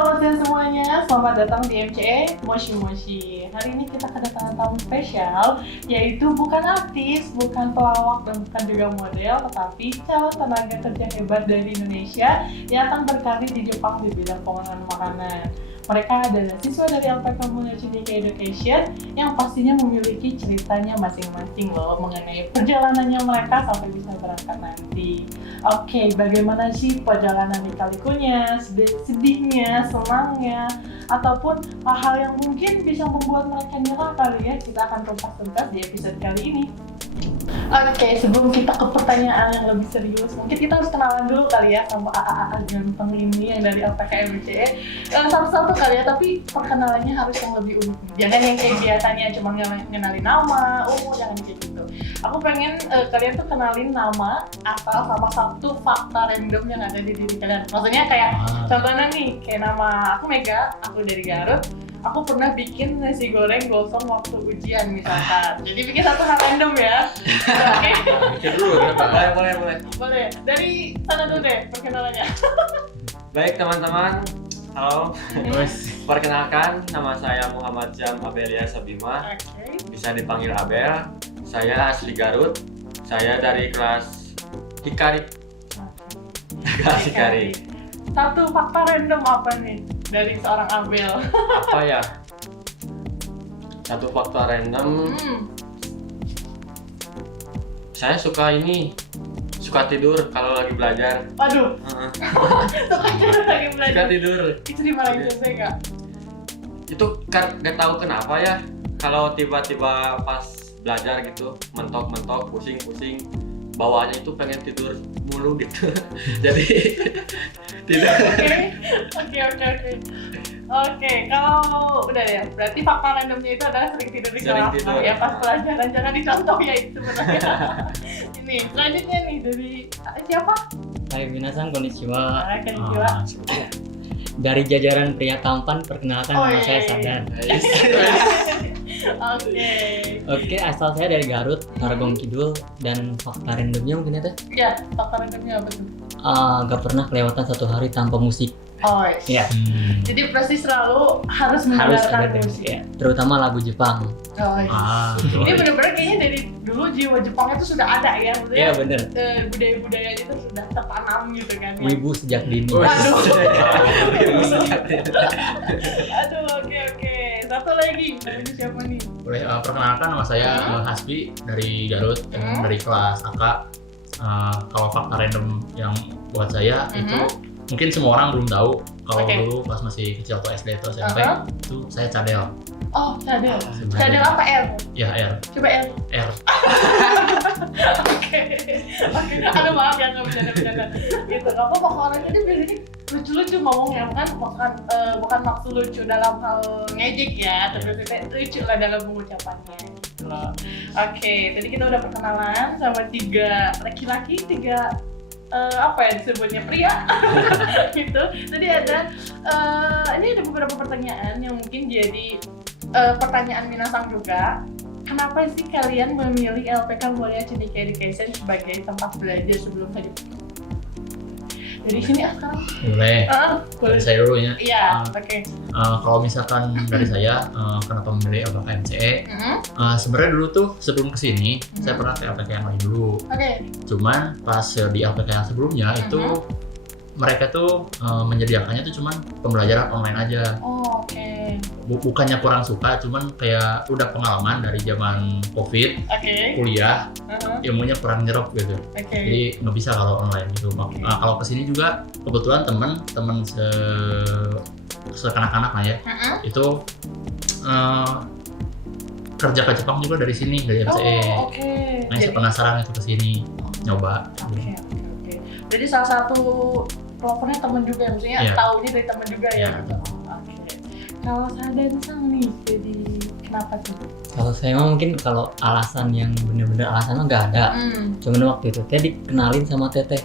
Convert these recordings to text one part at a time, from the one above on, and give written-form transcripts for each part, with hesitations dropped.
selamat siang semuanya. Selamat datang di MCE Moshi Moshi. Hari ini kita kedatangan tamu spesial, yaitu bukan artis, bukan pelawak, dan bukan juga model, tetapi calon tenaga kerja hebat dari Indonesia yang akan berkarir di Jepang di bidang pengolahan makanan. Mereka adalah siswa dari LPK Mulyochindike Education yang pastinya memiliki ceritanya masing-masing loh mengenai perjalanannya mereka sampai bisa berangkat nanti. Oke, bagaimana sih perjalanan lika-likunya, sedihnya, senangnya, ataupun hal-hal yang mungkin bisa membuat mereka nyerah kali ya. Kita akan tuntas-tuntas di episode kali ini. Oke, sebelum kita ke pertanyaan yang lebih serius, mungkin kita harus kenalan dulu kali ya sama AA ganteng ini yang dari LPK MCE. Satu-satu kali ya, tapi perkenalannya harus yang lebih unik. Jangan yang kayak biasanya cuma ngenalin nama, jangan kayak gitu. Aku pengen kalian tuh kenalin nama, asal sama satu fakta random yang ada di diri kalian. Maksudnya kayak contohnya nih, kayak nama aku Mega, aku dari Garut. Aku pernah bikin nasi goreng gosong waktu ujian misalkan. Jadi bikin satu hal random ya. Oke. Bikin dulu, boleh. Boleh. Dari sana dulu deh perkenalannya. Baik teman-teman, halo. Perkenalkan, nama saya Muhammad Jam Abelia Sabima. Oke. Bisa dipanggil Abel. Saya asli Garut. Saya dari kelas Hikari. Kelas Hikari. Satu fakta random apa nih dari seorang Abel? Apa ya? Satu fakta random. Saya suka tidur kalau lagi belajar. Waduh. Suka tidur lagi belajar. Suka tidur. Itu dimarahin dosen nggak? Itu kan nggak tahu kenapa ya. Kalau tiba-tiba pas belajar gitu, mentok-mentok, pusing-pusing, bawaannya itu pengen tidur mulu gitu. Jadi tidak. Oke, kalau udah ya, berarti fakta randomnya itu adalah sering tidur di kelas ya pas pelajaran, jangan dicontoh ya itu sebenarnya. Ini selanjutnya nih dari siapa? Hai minasan, konnichiwa. Konnichiwa. Dari jajaran pria tampan, perkenalkan nama saya Sadar. Oke, asal saya dari Garut, Tarogong Kidul, dan fakta randomnya mungkin itu? Iya, fakta randomnya apa tuh? Gak pernah kelewatan satu hari tanpa musik. Iya. Jadi pasti selalu harus mendengarkan musik. Ya, terutama lagu Jepang. Ini benar-benar kayaknya dari dulu jiwa Jepang itu sudah ada ya, maksudnya. Iya benar. Budaya-budaya itu sudah tertanam gitu kan. Wibu sejak dini. Aduh. Oke. Satu lagi, dari siapa nih? Boleh perkenalkan, nama saya Hasbi dari Garut, dari kelas AK. Kalau fakta random yang buat saya itu mungkin semua orang belum tahu. Kalau dulu pas masih kecil atau SD atau SMP itu saya cadel. Oh, cadel. Cadel apa R? Ya R. Coba R. R. Oke. Aduh maaf ya nggak bercanda. Gitu. Apa orang ini biasanya lucu-lucu ngomongnya, bukan maksud lucu dalam hal ngejek ya, tapi lucu lah dalam pengucapannya. Gitu loh. Oke, tadi kita udah perkenalan sama 3 laki-laki, 3 apa ya disebutnya pria gitu. Tadi ini ada beberapa pertanyaan yang mungkin jadi pertanyaan minasang juga. Kenapa sih kalian memilih LPK Mulyochindike Education sebagai tempat belajar sebelum ke Jepang? Dari sini sekarang? Boleh. Dari saya dulu ya. Iya, oke. Kalau misalkan dari saya, kenapa memilih LPK MCE? Sebenarnya dulu tuh sebelum kesini, saya pernah ke LPK yang lain dulu. Cuman pas di LPK yang sebelumnya itu mereka tuh menyediakannya tuh cuman pembelajaran online aja. Bukannya kurang suka, cuman kayak udah pengalaman dari zaman COVID, kuliah, ilmunya kurang nyerap gitu. Jadi nggak bisa kalau online gitu. Kalau kesini juga kebetulan teman sekanak-kanak lah ya, itu kerja ke Jepang juga dari sini, dari MCE. Nah, saya penasaran itu kesini nyoba. Jadi salah satu pelapornya teman juga, maksudnya taunya dari teman juga ya. Kalau Sadar sang nih, jadi kenapa tuh? Kalau saya mungkin kalau alasan yang bener-bener alasannya nggak ada. Cuman waktu itu saya dikenalin sama Teteh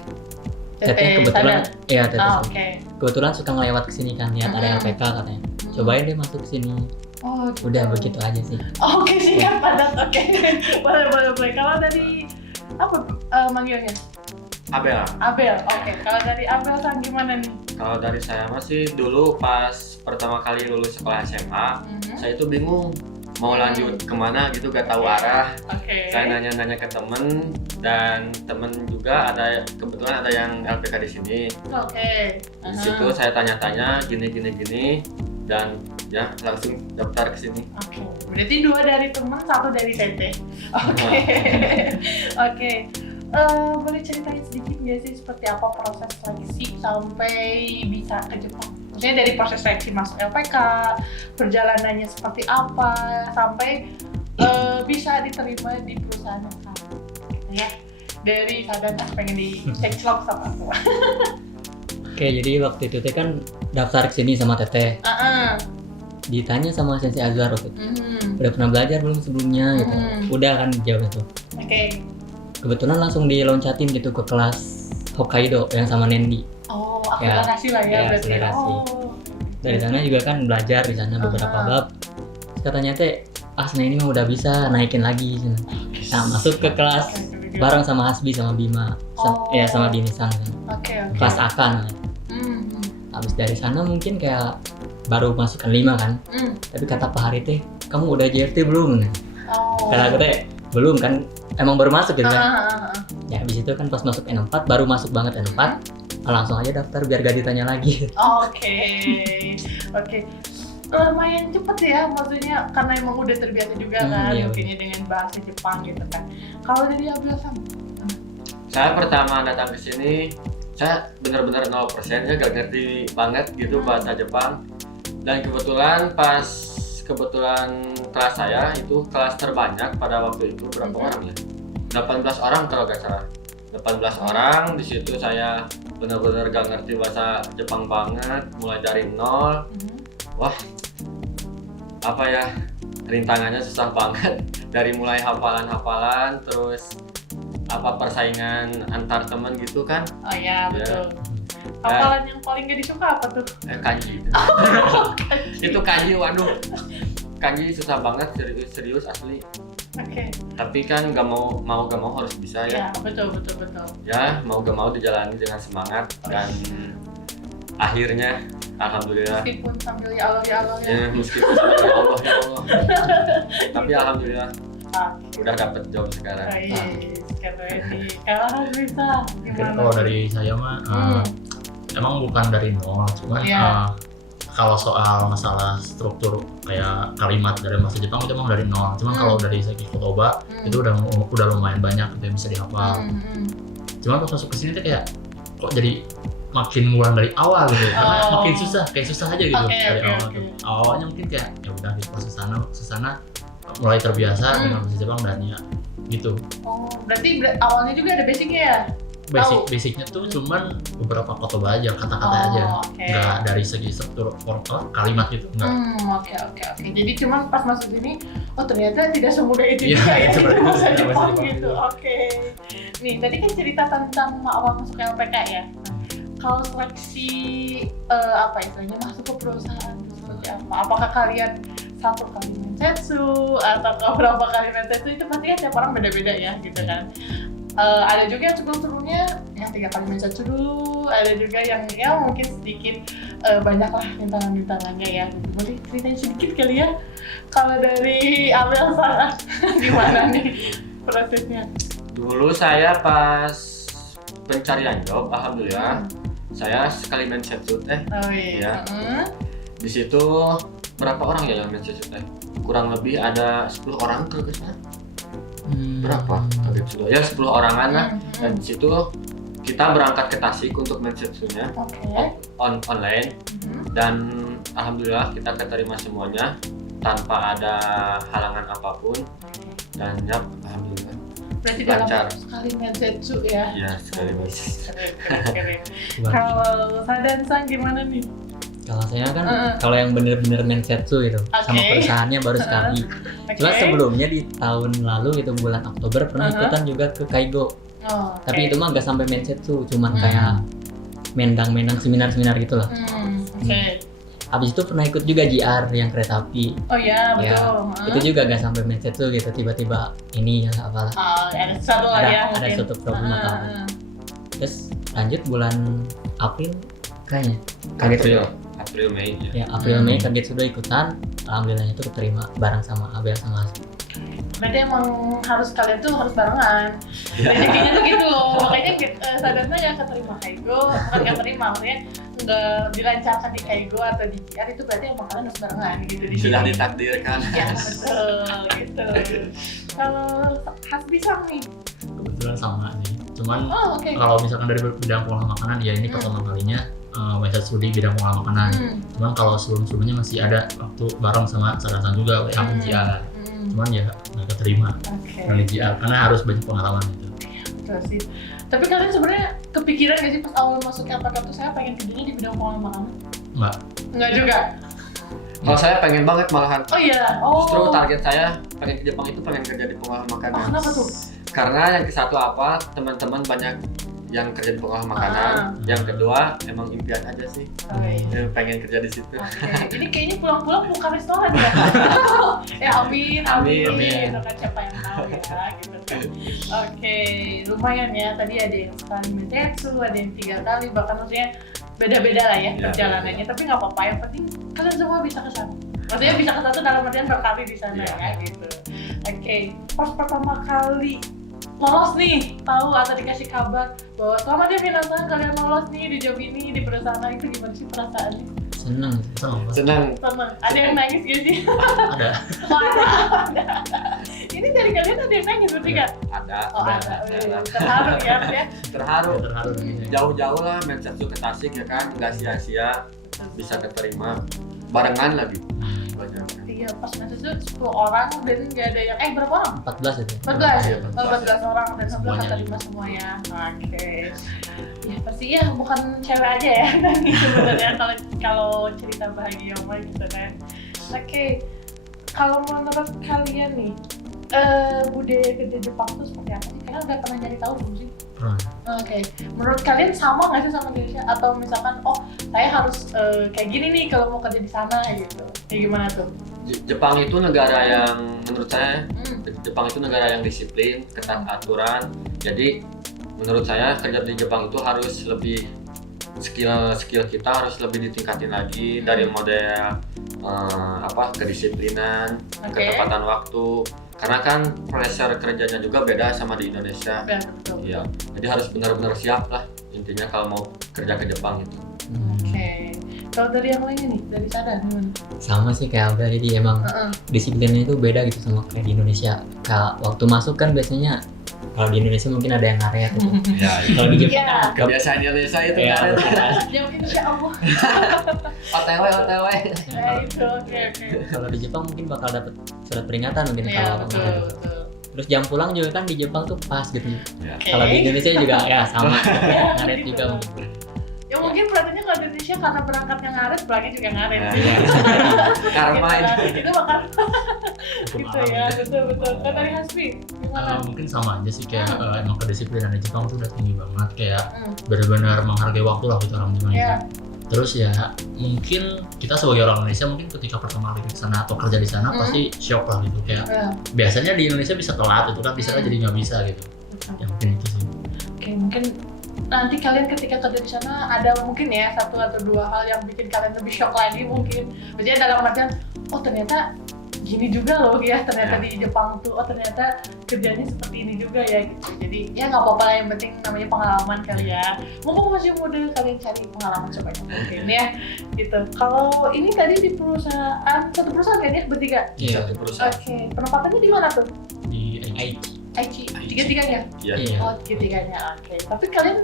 kebetulan, iya Teteh. Kebetulan suka ngelewat kesini kan, lihat ada LPK katanya. Cobain deh masuk kesini. Gitu. Udah begitu aja sih. Oke, siap padat. Boleh. Kalau dari apa manggilnya? Abel. Abel, oke. Kalau dari Abel Sang gimana nih? Kalau dari saya masih dulu pas pertama kali lulus sekolah SMA, saya itu bingung mau lanjut kemana gitu, gak tahu arah. Saya nanya-nanya ke temen, dan temen juga kebetulan ada yang LPK di sini. Di situ saya tanya-tanya gini, dan ya langsung daftar ke sini. Berarti 2 dari teman, 1 dari Teteh. Oke. Boleh ceritain sedikit nggak sih seperti apa proses seleksi sampai bisa ke Jepang? Maksudnya dari proses seleksi masuk LPK, perjalanannya seperti apa, sampai bisa diterima di perusahaan yang sama. Ya, dari Sadan pengen dicek sama aku. Oke, jadi waktu itu kan daftar ke sini sama Teteh. Ditanya sama Sensei Azhar waktu itu. Udah pernah belajar belum sebelumnya gitu. Udah kan jawabnya tuh. Kebetulan langsung diloncatin gitu ke kelas Hokkaido yang sama Nendi. Akselerasi lah ya berarti. Akselerasi. Dari sana juga kan belajar di sana beberapa bab. Katanya Teh, Asna ini mah udah bisa naikin lagi. Nah, masuk ke kelas bareng sama Hasbi sama Bima. Sama Dinisan kan. Kelas Akan. Habis dari sana mungkin kayak baru masuk kan 5 kan. Tapi kata Pak Hari Teh, kamu udah JFT belum? Kata aku Teh, belum kan, emang baru masuk gitu kan. Ya habis itu kan pas masuk N4, baru masuk banget N4, langsung aja daftar biar gak ditanya lagi. Oke. Lumayan cepet ya, maksudnya karena emang udah terbiasa juga kan, mungkinnya dengan bahasa Jepang gitu kan. Kalau dari Abel Sam? Saya pertama datang ke sini, saya benar-benar 0% ya, gak ngerti banget gitu bahasa Jepang. Dan kebetulan kelas saya itu kelas terbanyak pada waktu itu berapa orang ya? 18 orang kalau gak salah. 18 orang, di situ saya benar-benar gak ngerti bahasa Jepang banget, mulai dari nol. Wah, apa ya, rintangannya susah banget. Dari mulai hafalan, terus persaingan antar teman gitu kan. Betul. Hafalan yang paling gak disuka apa tuh? Kanji. Itu kanji, waduh. Kanji susah banget, serius asli. Tapi kan gak mau harus bisa ya. Betul. Ya, mau gak mau dijalani dengan semangat, dan akhirnya alhamdulillah. Meskipun sambil ya Allah ya. Meskipun sambil ya Allah. Tapi alhamdulillah udah dapet job sekarang. Kalau harus bisa. Kalau dari saya mah emang bukan dari nol, cuman kalau soal masalah struktur kayak kalimat dari bahasa Jepang itu emang dari nol. Cuman kalau dari segi kotoba itu udah lumayan banyak yang bisa dihafal. Cuman pas masuk ke sini tuh kayak kok jadi makin mulai dari awal gitu. Karena makin susah aja gitu dari awal tuh. Awalnya mungkin kayak ya udah di proses sana mulai terbiasa dengan bahasa Jepang dan ya gitu. Berarti awalnya juga ada basicnya ya? Basicnya tuh cuman beberapa kotoba aja, kata-kata aja, nggak dari segi struktur kalimat gitu, nggak. Oke. Jadi cuman pas masuk sini, ternyata tidak semudah itu juga ya itu bahasa Jepang gitu. Nih tadi kan cerita tentang awal masuk LPK ya. Kalau seleksi istilahnya masuk ke perusahaan seperti apa? Apakah kalian 1 kali mensetsu atau berapa kali mensetsu, itu pasti kan tiap orang beda-beda ya gitu kan. Ada juga yang sebelum-sebelumnya yang 3 kali mensetsu dulu, ada juga yang ya mungkin sedikit banyak lah rintangan-rintangannya ya. Boleh ceritain sedikit kali ya, kalau dari Abel Sang gimana nih prosesnya? Dulu saya pas pencarian job, alhamdulillah saya sekali mensetsu di situ berapa orang ya yang mensetsu kurang lebih ada 10 orang ke sana. Berapa? Ya 10 orangan lah. Dan di situ kita berangkat ke Tasik untuk mensetsunya online. Dan alhamdulillah kita keterima semuanya tanpa ada halangan apapun. Dan ya alhamdulillah berarti lancar. Dalam sekali mensetsu ya? Iya, sekali mensetsu. Kalau Sadan Sang gimana nih? Kalau saya kan kalau yang bener-bener mensetsu gitu sama perusahaannya baru sekali. Cuma sebelumnya di tahun lalu itu bulan Oktober pernah ikutan juga ke Kaigo. Tapi itu mah nggak sampai mensetsu, cuman kayak mendang-mendang seminar-seminar gitulah. Habis itu pernah ikut juga JR yang kereta api. Betul. Itu juga nggak sampai mensetsu gitu, tiba-tiba ini ya apalah. Ada sesuatu lah ya. Ada suatu problem atau apa. Terus lanjut bulan April kayaknya kaget sudah. April Mei Ya April Mei kaget sudah ikutan. Alhamdulillah itu keterima bareng sama Abel sama Hasbi. Berarti emang harus kalian tuh harus barengan. Rezekinya tuh gitu loh. Makanya Sadana nggak keterima Kaigo, bukan nggak terima, maksudnya nggak dilancarkan di Kaigo atau di JR itu berarti emang kalian harus barengan gitu di sudah sini. ditakdirkan. Ya betul gitu. Kalau Hasbi sama nih. Kebetulan sama sih. Cuman Oke. kalau misalkan dari bidang pengolahan makanan ya ini pertama kalinya Wesat studi bidang pengolahan makanan. Cuman kalau sebelumnya masih ada waktu bareng sama Sarasan juga yang JR. Cuman ya nggak keterima yang di JR karena harus banyak pengalaman gitu. Betul sih. Tapi kalian sebenarnya kepikiran nggak sih pas awal masuk LPK tuh saya pengen kerjanya di bidang pengolahan makanan? Nggak juga. Kalau saya pengen banget malahan. Oh iya. Oh. Justru target saya pengen ke Jepang itu pengen kerja di pengolahan makanan. Kenapa tuh? Karena yang ke satu apa, teman-teman banyak yang kerja di pengolahan makanan. Yang kedua emang impian aja sih. Pengen kerja di situ. Ini kayaknya pulang-pulang buka restoran ya. Amin. Kan siapa yang tahu ya gitu kan. Oke, lumayan ya. Tadi ada yang sekali mentetsu, ada yang 3 kali, bahkan maksudnya beda-beda lah ya perjalanannya. Tapi nggak apa-apa, yang penting kalian semua bisa ke sana. Maksudnya bisa ke sana dalam artian berkali di sana ya gitu. Oke, pas pertama kali lolos nih, tahu atau dikasih kabar bahwa selamat ya Minasan, kalian lolos nih di job ini, di perusahaan itu, gimana sih perasaannya? Senang. Ada yang nangis gak sih? Ada. Ini dari kalian ada yang nangis berarti nggak? Ada. Terharu ya? Terharu. Ini. Jauh-jauh lah Mensetsu ke Tasik ya kan, nggak sia-sia, bisa keterima barengan lagi. Iya, pas masuk itu 10 orang dan nggak ada yang berapa orang? 14 itu. 14 orang dan semuanya keterima semuanya. Oke. Ya pasti ya bukan cewek aja ya nangis sebenarnya kalau cerita bahagia mah gitu kan. Oke. Kalau menurut kalian nih budaya kerja Jepang itu seperti apa sih? Kalian udah pernah nyari tahu belum sih? Oke. Menurut kalian sama nggak sih sama Indonesia? Atau misalkan, saya harus kayak gini nih kalau mau kerja di sana gitu. Kayak gimana tuh? Jepang itu negara yang menurut saya, Jepang itu negara yang disiplin, ketat aturan. Jadi menurut saya kerja di Jepang itu harus lebih skill kita harus lebih ditingkatin lagi dari model kedisiplinan, ketepatan waktu. Karena kan pressure kerjanya juga beda sama di Indonesia. Iya. Jadi harus benar-benar siap lah intinya kalau mau kerja ke Jepang itu. Oke. Kalau dari yang lainnya nih, dari Sada gimana? Sama sih kayak Abel, jadi emang disiplinnya itu beda gitu sama kayak di Indonesia. Kayak waktu masuk kan biasanya kalau di Indonesia mungkin ada yang ngaret gitu. Kalau di Jepang kebiasaan Indonesia itu ngaret. Yang insya Allah. OTW. Itu oke. Kalau di Jepang mungkin bakal dapet surat peringatan mungkin kalau betul. Terus jam pulang juga kan di Jepang tuh pas gitu. Okay. Kalau di Indonesia juga ya sama, ngaret juga mungkin. Ya mungkin perhatiannya kalau di Indonesia karena berangkatnya ngaret, pulangnya juga ngaret. Karma itu bakal gitu ya, betul. Kan dari Hasbi gimana? Mungkin sama aja sih kayak emang kedisiplinan di Jepang tuh udah tinggi banget, kayak benar-benar menghargai waktu lah gitu orang Jepang itu. Terus ya mungkin kita sebagai orang Indonesia mungkin ketika pertama kali ke sana atau kerja di sana pasti shock lah gitu, kayak biasanya di Indonesia bisa telat itu kan, di sana jadi nggak bisa gitu. Ya mungkin itu sih. Oke, mungkin nanti kalian ketika kerja di sana ada mungkin ya 1 atau 2 hal yang bikin kalian lebih shock lagi mungkin. Maksudnya dalam artian, ternyata gini juga loh ya, ternyata di Jepang tuh, ternyata kerjanya seperti ini juga ya gitu. Jadi ya nggak apa-apa lah, yang penting namanya pengalaman kali ya. Mumpung masih muda, kalian cari pengalaman sebanyak mungkin ya gitu. Kalau ini tadi di satu perusahaan kan ya, bertiga? Iya. Oke, penempatannya di mana tuh? Di Aichi. Aichi, tiga-tiganya? Iya. Oh, tiga-tiganya, oke. Tapi kalian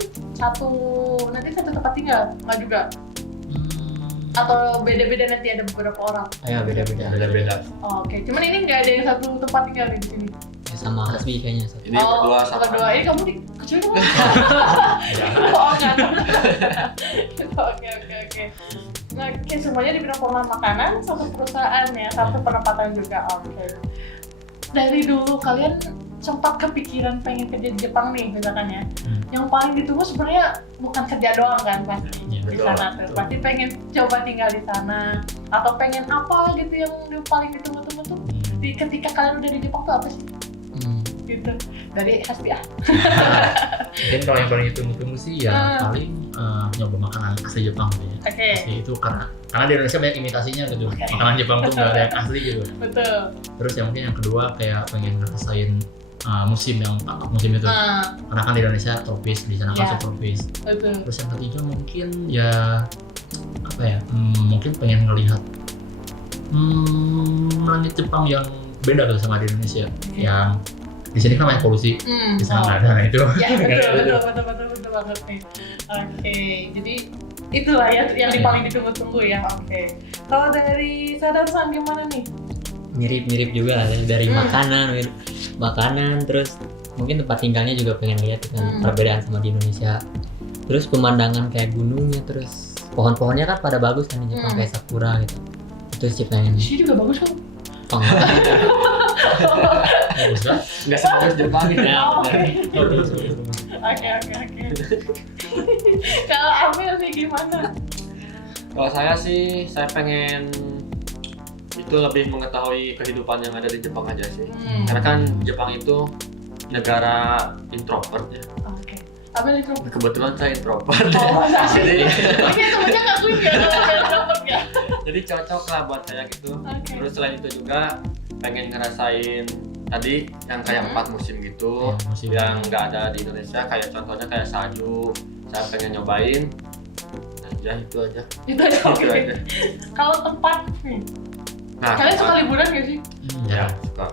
nanti satu tempat tinggal? Nggak juga? Atau beda-beda nanti ada beberapa orang? Ya beda-beda. Oh, oke. Cuman ini nggak ada yang satu tempat tinggal di sini? Ya, sama Hasbi kayaknya. Ini berdua sama. Berdua. Ini kamu kecil kamu? Oke. Nah, semuanya di bidang pengolahan makanan, satu perusahaan ya, satu penempatan juga. Oke. Dari dulu kalian sempat kepikiran pengen kerja di Jepang nih misalkan ya. Yang paling ditunggu sebenarnya bukan kerja doang kan pasti di sana tuh. Pasti pengen coba tinggal di sana atau pengen apa gitu yang paling ditunggu-tunggu tuh. Ketika kalian udah di Jepang tuh apa sih? Gitu. Dari Hasbi Mungkin kalau yang paling ditunggu-tunggu sih ya paling nyoba makanan asli Jepang gitu ya. Asli itu karena di Indonesia banyak imitasinya gitu. Makanan Jepang tuh nggak ada yang asli gitu. Betul. Terus yang mungkin yang kedua kayak pengen ngerasain musim itu. Karena kan di Indonesia tropis, di sana kan subtropis. Betul. Terus yang ketiga mungkin ya apa ya? Mungkin pengen ngelihat langit Jepang yang beda gitu sama di Indonesia. Yang di sini kan banyak polusi, di sana nggak ada. Nah itu. Ya betul banget nih. Oke, jadi itulah ya yang paling ditunggu-tunggu ya. Oke. Kalau dari Sadan-san gimana nih? Mirip juga lah ya, dari makanan terus mungkin tempat tinggalnya juga pengen lihat kan perbedaan sama di Indonesia. Terus pemandangan kayak gunungnya, terus pohon-pohonnya kan pada bagus kan di Jepang kayak sakura gitu. Itu sih pengen. Di sini juga bagus kan? Bagus kan? Nggak sebagus Jepang gitu ya. Oke. Kalau Amil nih gimana? Kalau saya sih, saya pengen itu lebih mengetahui kehidupan yang ada di Jepang aja sih. Karena kan Jepang itu negara introvert ya. Oke. Amil introvert. Kebetulan saya introvert. Jadi temennya ngakuin ya kalau introvert ya. Jadi cocok lah buat saya gitu. Terus selain itu juga pengen ngerasain tadi yang kayak 4 musim gitu, yang nggak ada di Indonesia, kayak contohnya kayak salju. Saya pengen nyobain. Ya itu aja. Oke. Kalau tempat nih, kalian suka liburan nggak sih? Ya suka.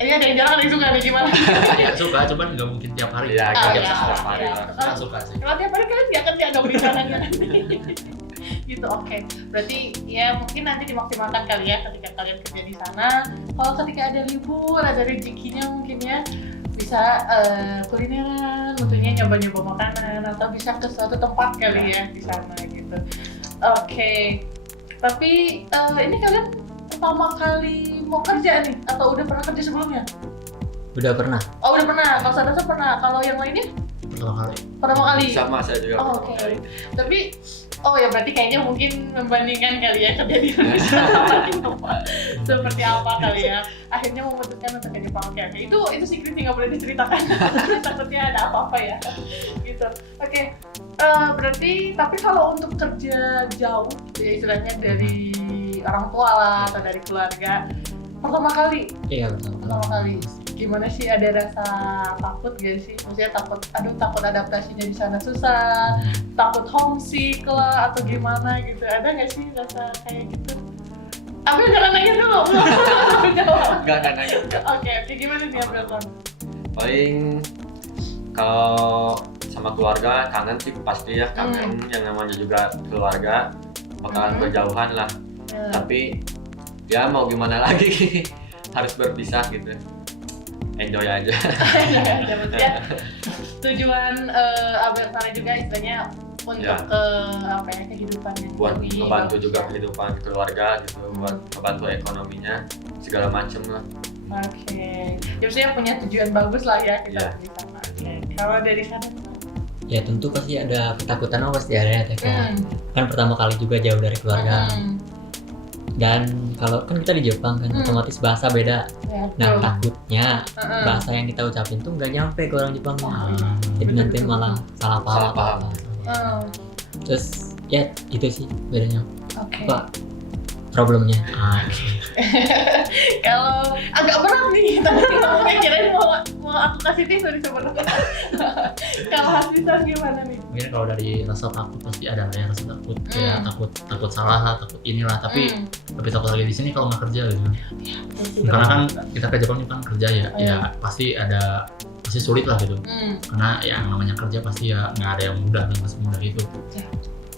Ini ada yang jarang, ada yang suka nih gimana? Ya suka, cuman nggak mungkin tiap hari. Ya, tiap hari lah. Saya suka sih. Kalau tiap hari kalian nggak kerja dong di sana gitu. Oke. Berarti ya mungkin nanti dimaksimalkan kali ya ketika kalian kerja di sana. Kalau ketika ada libur, ada rezekinya mungkin ya bisa kulineran, tentunya nyoba-nyoba makanan atau bisa ke suatu tempat kali ya di sana gitu. Oke. Tapi ini kalian pertama kali mau kerja nih atau udah pernah kerja sebelumnya? Udah pernah. Oh udah pernah. Kalau Sadan pernah. Kalau yang lainnya? Pertama kali. Sama saya juga. Oke. Tapi ya berarti kayaknya mungkin membandingkan kali ya kerja di Indonesia seperti apa kali ya. Akhirnya memutuskan untuk ke Jepang. Oke. Itu secret nggak boleh diceritakan. Takutnya ada apa-apa ya. Gitu. Oke. Berarti tapi kalau untuk kerja jauh ya istilahnya dari orang tua lah atau dari keluarga pertama kali. Iya pertama kali. Gimana sih, ada rasa takut gak sih? Maksudnya takut adaptasinya di sana susah, takut homesick lah atau gimana gitu. Ada nggak sih rasa kayak gitu? Ambil jangan nangis dulu. Nggak nangis. Oke, gimana nih Ambil? Paling kalau sama keluarga kangen sih pasti ya, kangen yang namanya juga keluarga bakalan berjauhan lah. Tapi ya mau gimana lagi, harus berpisah gitu. Enjoy aja. Ya. Tujuan Abel sana juga istilahnya untuk kehidupan yang buat lebih membantu bagus juga ya. kehidupan keluarga gitu, buat membantu ekonominya segala macem lah. Oke. Ya maksudnya punya tujuan bagus lah ya kita di sana. Kalau dari sana? Ya tentu pasti ada ketakutan, pasti ada ya kan pertama kali juga jauh dari keluarga. Dan kalau kan kita di Jepang kan otomatis bahasa beda. Nah takutnya bahasa yang kita ucapin tuh nggak nyampe ke orang Jepang. Jadi nanti malah salah paham. Terus ya itu sih bedanya. Apa problemnya? Kalau agak berat nih, tadi ngomongnya kirain mau aku kasih tips dari sebenarnya. Kalau Hasbi gimana nih? Mungkin kalau dari rasa takut pasti ada lah ya, rasa takut ya takut salah lah, takut inilah, tapi takut lagi di sini kalau nggak kerja gitu. Karena kan kita ke Jepang kan kerja ya pasti sulit lah gitu. Karena yang namanya kerja pasti ya nggak ada yang mudah dan pasti mudah itu.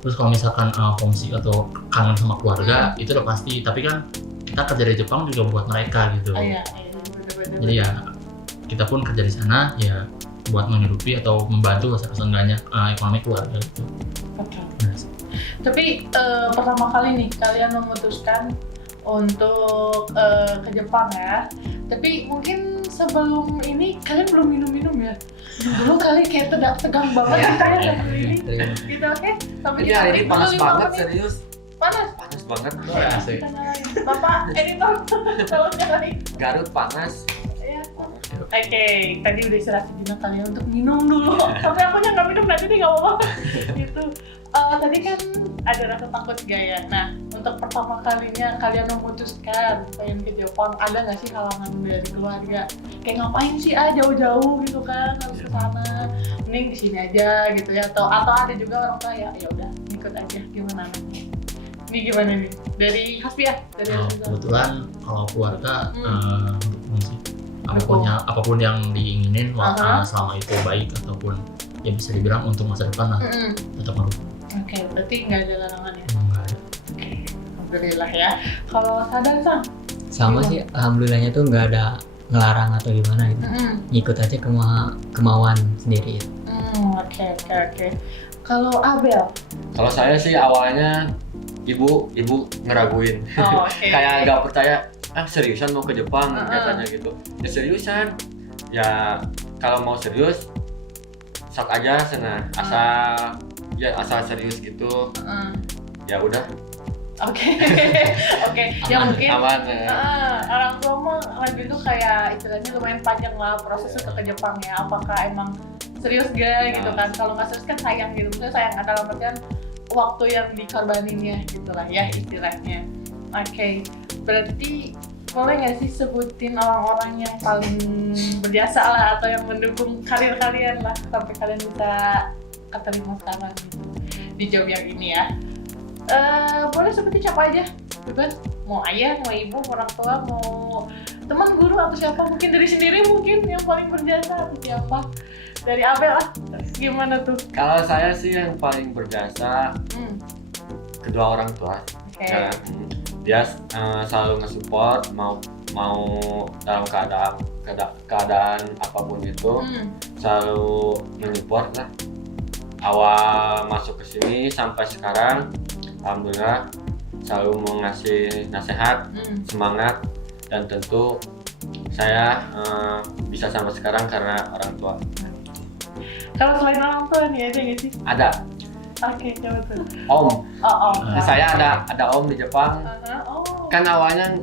Terus kalau misalkan homesick atau kangen sama keluarga itu udah pasti, tapi kan kita kerja di Jepang juga buat mereka gitu. Jadi ya kita pun kerja di sana ya buat menghidupi atau membantu seenggaknya ekonomi keluarga gitu. Tapi pertama kali nih kalian memutuskan untuk ke Jepang ya. Tapi mungkin sebelum ini kalian belum minum ya. Dulu kali kayak tegang banget kayak ini. Gitu oke. Sampai ini hari ini panas banget serius. Panas banget. Bapak editor tolong nyalain. Garut panas. Ya. Oke, tadi udah istirahat sejenak kali ya untuk minum dulu. Sampai akunya nggak minum nanti nih nggak apa-apa. Gitu. Tadi kan ada rasa takut gak ya? Nah, untuk pertama kalinya kalian memutuskan pengen ke Jepang, ada nggak sih halangan dari keluarga? Kayak ngapain sih jauh-jauh gitu kan harus ke sana? Mending di sini aja gitu ya. Atau ada juga orang tua ya udah ikut aja, gimana nanti? Ini gimana nih? Dari Hasbiah, dari Hasbiah. Kebetulan kalau keluarga mendukung sih. Apapun yang diinginin selama itu baik ataupun ya bisa dibilang untuk masa depan lah, tetap mendukung. Oke, berarti nggak ada larangan ya? Nggak ada. Oke, alhamdulillah ya. Kalau Sadan Sang? Sama sih, alhamdulillahnya tuh nggak ada ngelarang atau gimana gitu. Ngikut aja kemauan sendiri. Oke. Kalau Abel? Kalau saya sih awalnya ibu ngeraguin. Kayak nggak percaya, seriusan mau ke Jepang katanya gitu. Ya seriusan. Ya kalau mau serius sok aja sana, asal serius gitu. Ya udah. Oke. Ya mungkin aman. orang tua mah lagi itu kayak istilahnya lumayan panjang lah prosesnya ke Jepang ya. Apakah emang serius gak gitu kan? Kalau nggak serius kan sayang gitu. Maksudnya sayang dalam artian waktu yang dikorbaninnya gitulah ya istilahnya. Oke. Berarti boleh nggak sih sebutin orang-orang yang paling berjasa lah atau yang mendukung karir kalian lah sampai kalian bisa keterima sekarang gitu di job yang ini ya? Boleh sebutin siapa aja, bebas. Mau ayah, mau ibu, mau orang tua, mau teman guru atau siapa? Mungkin dari sendiri mungkin yang paling berjasa atau siapa? Dari Abel lah, gimana tuh? Kalau saya sih yang paling berjasa kedua orang tua. Okay. Dia selalu nge-support mau dalam keadaan apapun itu, selalu men-support lah. Awal masuk ke sini sampai sekarang, alhamdulillah selalu mengasih nasihat, semangat, dan tentu saya bisa sampai sekarang karena orang tua. Kalau selain orang tua nih ada nggak sih? Ada. Oke, coba tuh. Om. Saya Okay. ada om di Jepang. Kan awalnya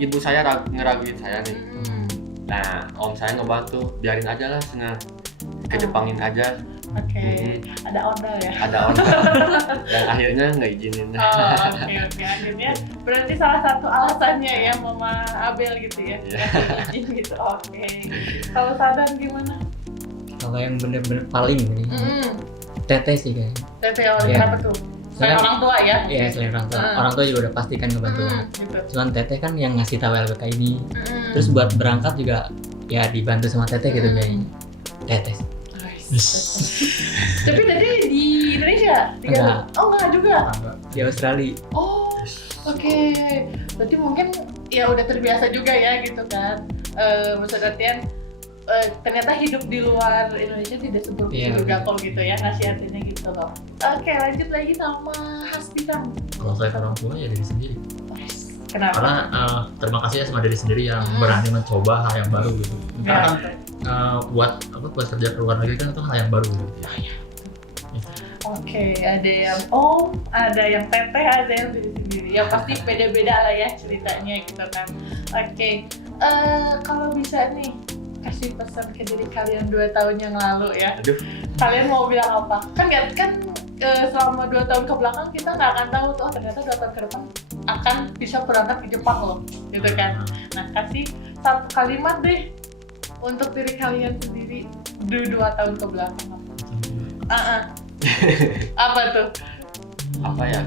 ibu saya ngeraguin saya nih. Nah, om saya ngebantu, biarin aja lah, ke Jepangin aja. Oke. Ada order ya? Ada order. Dan akhirnya nggak izinin. Oke. Akhirnya berarti salah satu alasannya ya Mama Abel gitu ya? Izin gitu, oke. Kalau Sadan gimana? Kalau yang bener-bener paling nih, Teteh sih kayaknya. Teteh kenapa tuh? Selain orang tua ya? Iya, selain orang tua. Orang tua juga udah pasti kan ngebantu. Gitu. Cuman Teteh kan yang ngasih tahu LBK ini. Terus buat berangkat juga ya dibantu sama Teteh gitu kayaknya. Teteh. Tapi tadi di Indonesia? Enggak. Oh enggak juga? Di Australia. Oh, oke. Berarti mungkin ya udah terbiasa juga ya gitu kan. Maksudnya ternyata hidup di luar Indonesia tidak seburuk itu juga kok gitu ya, nasihatinnya gitu loh. Oke, lanjut lagi sama Hasbi Kang. Kalau saya orang tua ya diri sendiri. Kenapa? Karena terima kasih ya sama diri sendiri yang berani mencoba hal yang baru gitu. Karena kan buat kerja ke luar negeri kan itu hal yang baru gitu. Oke, ada yang om, ada yang teteh, ada yang diri sendiri. Ya pasti beda-beda lah ya ceritanya gitu kan. Oke, kalau bisa nih kasih pesan ke diri kalian 2 tahun yang lalu ya. Aduh. Kalian mau bilang apa? Kan selama 2 tahun ke belakang kita nggak akan tahu tuh ternyata 2 tahun ke depan akan bisa berangkat ke Jepang loh, gitu kan. Nah, kasih satu kalimat deh untuk diri kalian sendiri di 2 tahun ke belakang. Apa tuh? Apa ya?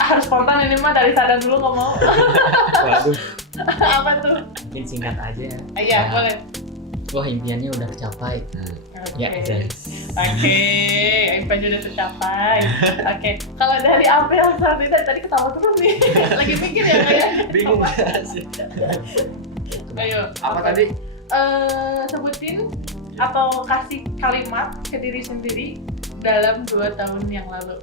Harus spontan ini mah, dari Sadan dulu nggak mau. Waduh. Apa tuh? Mungkin singkat aja. Iya, boleh. Wah, impiannya udah tercapai. Ya, Oke, impiannya udah tercapai. Oke, kalau dari Abel tadi ketawa terus nih. Lagi mikir ya kayak. Bingung sih. Ayo. Apa tadi? Sebutin atau kasih kalimat ke diri sendiri dalam 2 tahun yang lalu.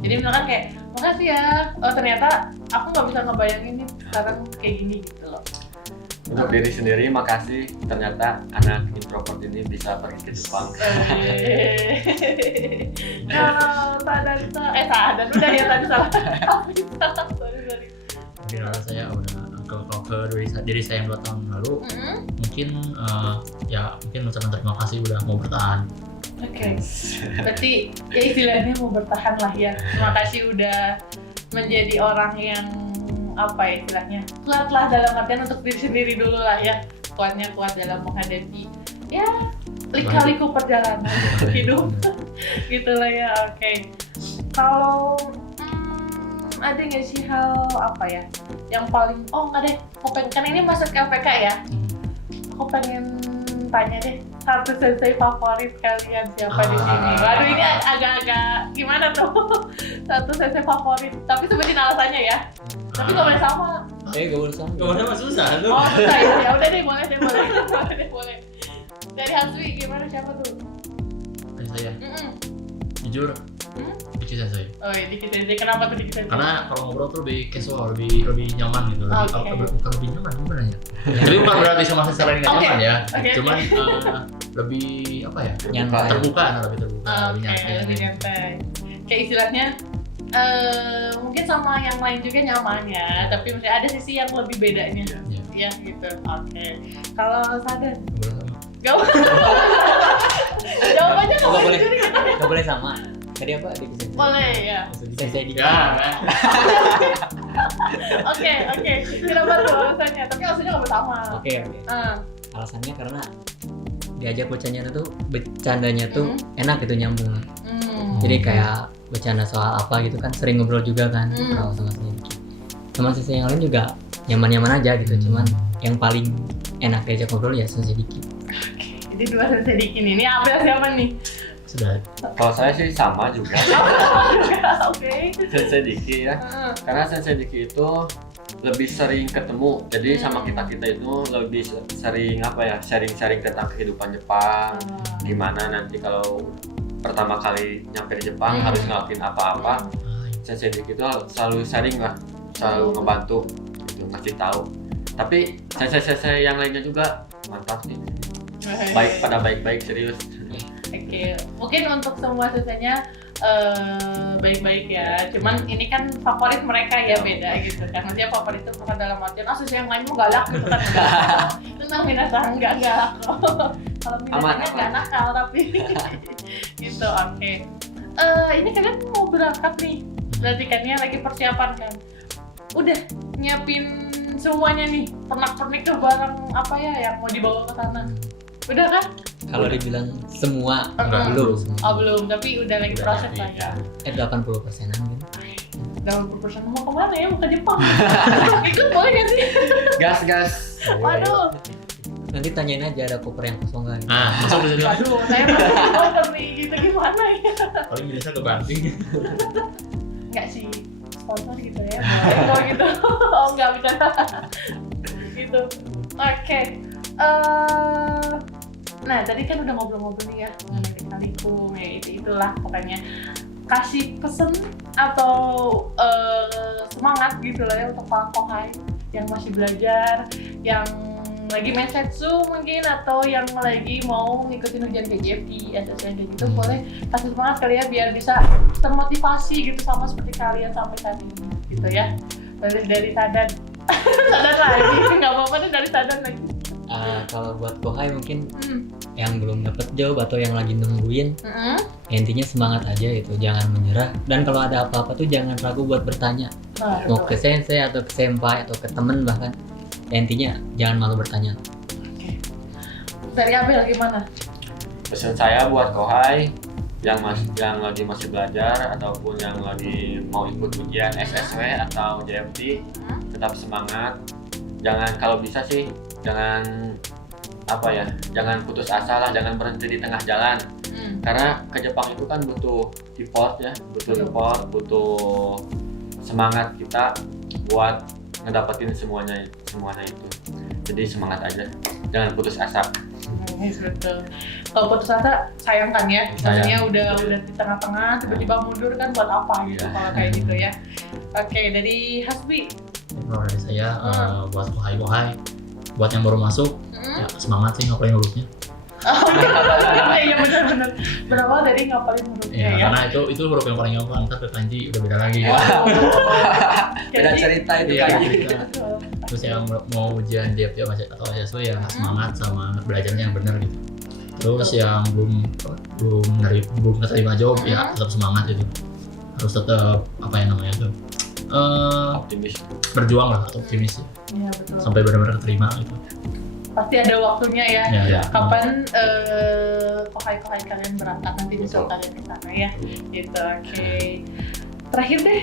Jadi misalkan kayak, makasih ya, ternyata aku nggak bisa ngebayangin nih sekarang kayak gini gitu loh. Untuk diri sendiri, makasih ternyata anak introvert ini bisa pergi ke Jepang. Kalau Sadan udah ya tadi salah. Sorry. Mungkin saya udah kalau ke diri saya yang 2 tahun lalu, mungkin ya mungkin ucapan terima kasih udah mau bertahan. Oke. Berarti ya istilahnya mau bertahan lah ya. Terima kasih udah menjadi orang yang apa ya istilahnya, kuat lah dalam artian untuk diri sendiri dulu lah ya. Kuatnya kuat dalam menghadapi ya lika-liku perjalanan hidup gitulah ya. Oke. Kalau ada nggak sih hal apa ya yang paling nggak deh, aku pengen, kan ini masuk ke LPK ya, aku pengen tanya deh, satu sensei favorit kalian siapa di sini? Waduh, ini agak-agak gimana tuh? Satu sensei favorit, tapi sebutin alasannya ya. Tapi nggak boleh sama. Gak boleh sama. Gak boleh susah tuh. Oh susah ya, udah deh boleh. Dari Haswi gimana, siapa tuh? Dari saya. Jujur, Diki Sensei. Oh iya, Diki Sensei. Kenapa tuh Diki Sensei? Karena kalau ngobrol tuh lebih casual, lebih nyaman gitu. Bukan lebih nyaman, gimana ya? Jadi bukan berarti sama sensei lain nggak nyaman ya. Cuman lebih apa ya? Nyantai. Terbuka, lebih nyantai. Lebih nyantai. Kayak istilahnya mungkin sama yang lain juga nyaman ya, tapi masih ada sisi yang lebih bedanya. Ya gitu. Oke. Kalau Sadan? Gak boleh. Jawabannya nggak boleh. Gak boleh sama. Tadi apa? Boleh ya. Sensei di Oke. Kenapa tuh alasannya? Tapi alasannya nggak bersama. Oke. Alasannya karena diajak bercandanya tuh enak gitu, nyambung. Jadi kayak bercanda soal apa gitu kan, sering ngobrol juga kan kalau sama sensei yang lain juga nyaman-nyaman aja gitu. Cuman yang paling enak diajak ngobrol ya Sensei Diki. Oke, jadi 2 Sensei Diki nih. Ini Abel siapa nih? Sudah. Kalau saya sih sama juga. Oke. Sensei Diki ya. Karena Sensei Diki itu lebih sering ketemu. Jadi sama kita itu lebih sering apa ya, sharing-sharing tentang kehidupan Jepang. Gimana nanti kalau pertama kali nyampe di Jepang harus ngelakuin apa-apa. Sensei Diki itu selalu sharing lah, selalu ngebantu gitu, ngasih tahu. Tapi sensei yang lainnya juga mantap sih. Baik-baik serius. Oke, mungkin untuk semua senseinya baik-baik ya. Cuman ini kan favorit mereka ya beda gitu. Karena dia favorit itu bukan dalam artian sensei yang lain mau galak gitu kan. Tentang Minasan enggak galak kok. Kalau Minasanya enggak nakal tapi gitu. Oke. Ini kalian mau berangkat nih. Berarti kan ya lagi persiapan kan. Udah nyiapin semuanya nih, pernak-pernik tuh barang apa ya yang mau dibawa ke sana. Udah kan? Kalau dibilang semua belum. Belum, tapi udah lagi proses lah ya. 80%-an gitu. 80% mau kemana ya? Mau ke Jepang. Ikut boleh nggak sih? Gas. Waduh. Nanti tanyain aja ada koper yang kosong nggak? Masuk ke sini. Waduh, saya masih koper nih, gitu gimana ya? Paling biasa ke banting. Nggak sih, sponsor gitu ya, boleh gitu. Nggak bisa. Gitu. Oke. Nah, tadi kan udah ngobrol-ngobrol nih ya mengenai lika-liku, ya itulah pokoknya. Kasih pesen atau semangat gitu lah ya untuk para kohai yang masih belajar, yang lagi mensetsu mungkin, atau yang lagi mau ngikutin ujian KJP, SSN kayak gitu, boleh kasih semangat kali ya biar bisa termotivasi gitu sama seperti kalian sampai saat ini gitu ya. Dari Sadan. Sadan lagi, nggak apa-apa deh, dari Sadan lagi. Kalau buat kohai mungkin yang belum dapet job atau yang lagi nungguin, ya intinya semangat aja gitu, jangan menyerah. Dan kalau ada apa-apa tuh jangan ragu buat bertanya, mau ke sensei atau ke senpai atau ke temen bahkan. Ya intinya jangan malu bertanya. Oke. Dari Abel gimana? Pesan saya buat kohai yang lagi masih belajar ataupun yang lagi mau ikut ujian SSW atau JMT, tetap semangat. Jangan, kalau bisa sih jangan putus asa lah, jangan berhenti di tengah jalan. Karena ke Jepang itu kan butuh effort ya, butuh semangat kita buat ngedapetin semuanya itu. Jadi semangat aja, jangan putus asa. Betul. Kalau putus asa sayangkan ya, misalnya udah di tengah-tengah tiba-tiba mundur kan buat apa gitu kalau kayak gitu ya. Oke, dari Hasbi. Kalau dari saya buat kohai buat yang baru masuk, ya semangat sih ngapain lulusnya. Iya benar-benar berawal dari ngapalin hurufnya Ya, ya. karena itu huruf yang paling gampang, ntar ke kanji udah beda lagi. Beda cerita itu Iya, kan. cerita. Terus yang mau ujian DFJ atau SSW ya semangat sama belajarnya yang benar gitu. Terus yang belum keterima job ya tetap semangat gitu. Harus tetap apa yang namanya tuh Optimis. berjuang lah atau optimis ya. Iya betul. Sampai benar-benar keterima gitu. Pasti ada waktunya ya. Ya. Kapan kohai-kohai kalian berangkat nanti misal kalian ke sana ya. Gitu. Oke. Terakhir deh.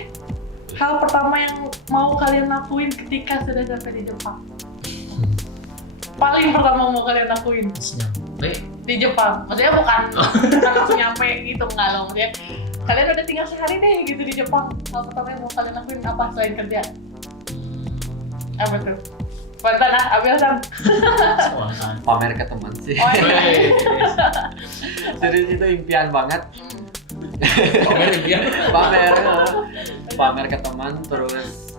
Hal pertama yang mau kalian lakuin ketika sudah sampai di Jepang. Paling pertama mau kalian lakuin Nyampe di Jepang. Maksudnya bukan langsung nyampe gitu enggak loh. Maksudnya kalian udah tinggal sehari deh gitu di Jepang. Hal pertama yang mau kalian lakuin apa selain kerja? Apa tuh? Bantan ambil Sam. spontan. Pamer ke teman sih. Oh iya. Jadi itu impian banget. Pamer dia. Pamer ke teman, terus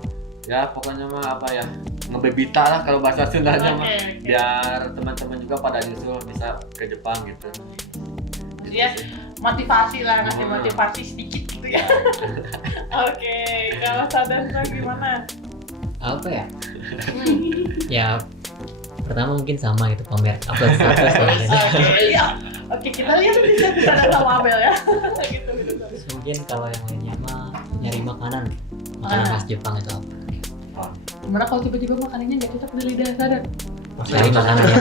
ya pokoknya mah apa ya, ngebebita lah kalau bahasa Sundanya mah. Oke. Biar teman-teman juga pada nyusul bisa ke Jepang gitu. Ya, motivasi lah, ngasih motivasi sedikit gitu ya. Oke, kalau Sadan gimana? Apa ya? Ya pertama mungkin sama gitu, pamer upload status lah. Oke, ya. Oke, kita lihat nanti Sadan sama Abel ya. Gitu. Terus mungkin kalau yang lainnya mah nyari makanan khas Jepang itu apa? Gimana kalau tiba-tiba makanannya nggak cocok di lidah Sadan? Cari makanan yang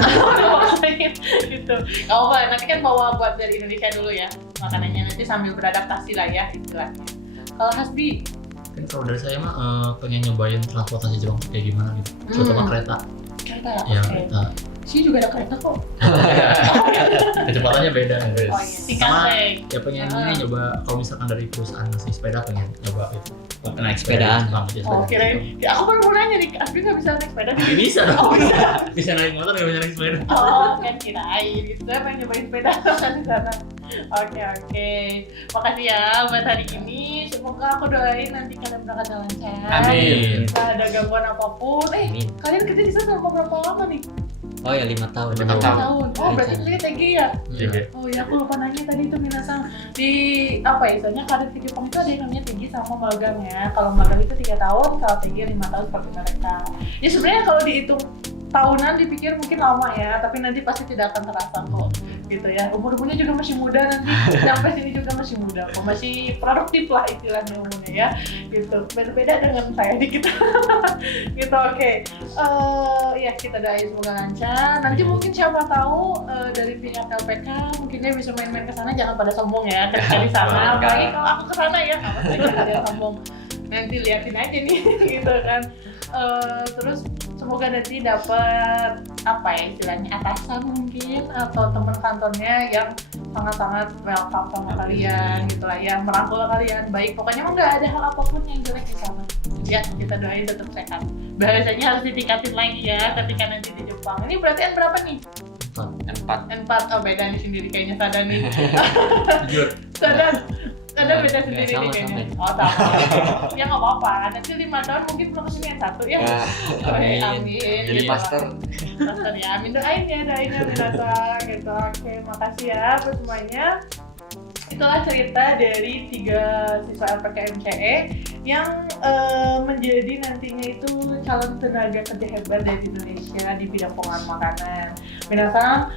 Maksain gitu. Gak apa, nanti kan bawa buat dari Indonesia dulu ya makanannya, nanti sambil beradaptasi lah ya istilahnya. Kalau Hasbi? Kan kalau dari saya mah pengen nyobain transportasi Jepang kayak gimana gitu. Terutama kereta. Kereta Ya, oke. kereta. Sini juga ada kereta kok. Kecepatannya beda. Oh iya, tinggal Sama naik. ya pengen ini nyoba kalau misalkan dari perusahaan ngasih sepeda pengen nyoba gitu. Naik Sepedaan. Jepang gitu. Oh kirain, ya, aku baru mau nanya nih, Hasbi nggak bisa naik sepeda Nggak bisa dong. Oh bisa. Bisa naik motor nggak bisa naik sepeda. Oh kan kirain, gitu saya pengen nyobain sepeda di sana. Oke. Makasih ya buat hari ini. Semoga aku doain nanti kalian berangkat lancar. Amin. Tidak ada gangguan apapun. Amin. Kalian kerja di sana selama berapa lama nih? Oh ya 5 tahun. 5 tahun. Oh berarti ini TG ya? Iya. Oh ya aku lupa nanya tadi tuh Minasang di apa ya, soalnya karir di Jepang itu ada yang namanya TG sama magang ya. Kalau magang itu 3 tahun, kalau TG 5 tahun seperti mereka. Ya sebenarnya kalau dihitung tahunan dipikir mungkin lama ya, tapi nanti pasti tidak akan terasa kok gitu ya. Umurnya juga masih muda, nanti sampai sini juga masih muda kok, masih produktif lah istilahnya umurnya ya gitu. Beda dengan saya dikit gitu. Oke. Ya kita doain semoga lancar. Nanti mungkin siapa tahu dari pihak LPK mungkin dia bisa main-main ke sana, jangan pada sombong ya ketika di sana. Apalagi kalau aku ke sana ya, kalau saya jangan ada sombong. Nanti liatin aja nih gitu kan. Terus semoga nanti dapat apa ya istilahnya, atasan mungkin atau teman kantornya yang sangat-sangat welcome sama kalian gitu lah ya, merangkul kalian baik. Pokoknya mah nggak ada hal apapun yang jelek di sana ya. Kita doain tetap sehat. Bahasanya harus ditingkatin lagi ya ketika nanti di Jepang. Ini berarti N berapa nih? N4. Oh beda nih sendiri kayaknya Sadan nih. Jujur. Sadan beda sendiri sama, nih kayaknya. sama. Oh sama. Ya nggak apa-apa. Nanti 5 tahun mungkin belum kesini N1 ya. Amin. Jadi gitu. master. Master ya. Amin, doain ya Minasang gitu. Oke, makasih ya buat semuanya. Itulah cerita dari 3 siswa LPKMCE yang menjadi nantinya itu calon tenaga kerja hebat dari Indonesia di bidang pengolahan makanan. Minasang,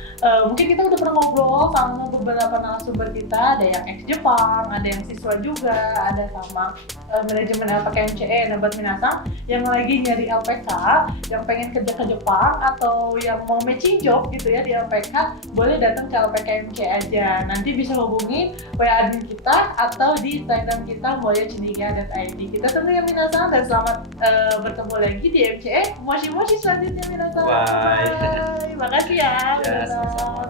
mungkin kita udah pernah ngobrol sama beberapa narasumber kita, ada yang ex-Jepang, ada yang siswa juga, ada sama manajemen LPKMCE. Nah buat Minasang yang lagi nyari LPK, yang pengen kerja ke Jepang atau yang mau matching job gitu ya di LPK, boleh datang ke LPKMCE aja. Nanti bisa hubungi WA admin kita atau di Instagram kita moyochiniga.id. Kita tunggu ya Minasang, dan selamat bertemu lagi di MCE Moshi selanjutnya Minasang. Bye. Makasih ya Ya, Minasang. sama-sama.